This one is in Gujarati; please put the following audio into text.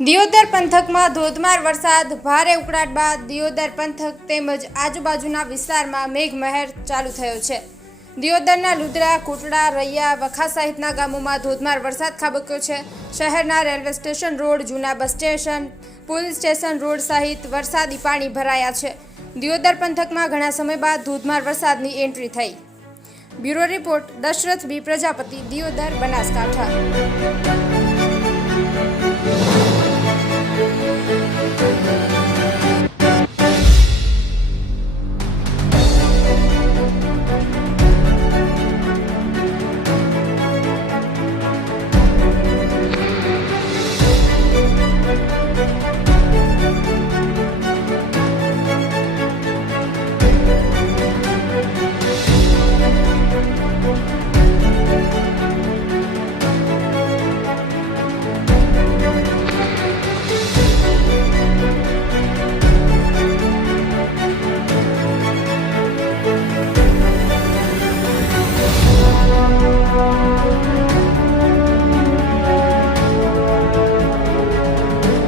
દિયોદર પંથકમાં ધોધમાર વરસાદ, ભારે ઉકળાટ બાદ દિયોદર પંથક તેમજ આજુબાજુના વિસ્તારમાં મેઘમહેર ચાલુ થયો છે। દિયોદરના લુદ્રા, કોટડા, રૈયા, વખા સહિતના ગામોમાં ધોધમાર વરસાદ ખાબક્યો છે। શહેરના રેલવે સ્ટેશન રોડ, જૂના bus station, police station road સહિત વરસાદી પાણી ભરાયા છે। દિયોદર પંથકમાં ઘણા સમય બાદ ધોધમાર વરસાદની એન્ટ્રી થઈ। બ્યુરો રિપોર્ટ, દશરથ બી પ્રજાપતિ, દિયોદર, બનાસકાંઠા।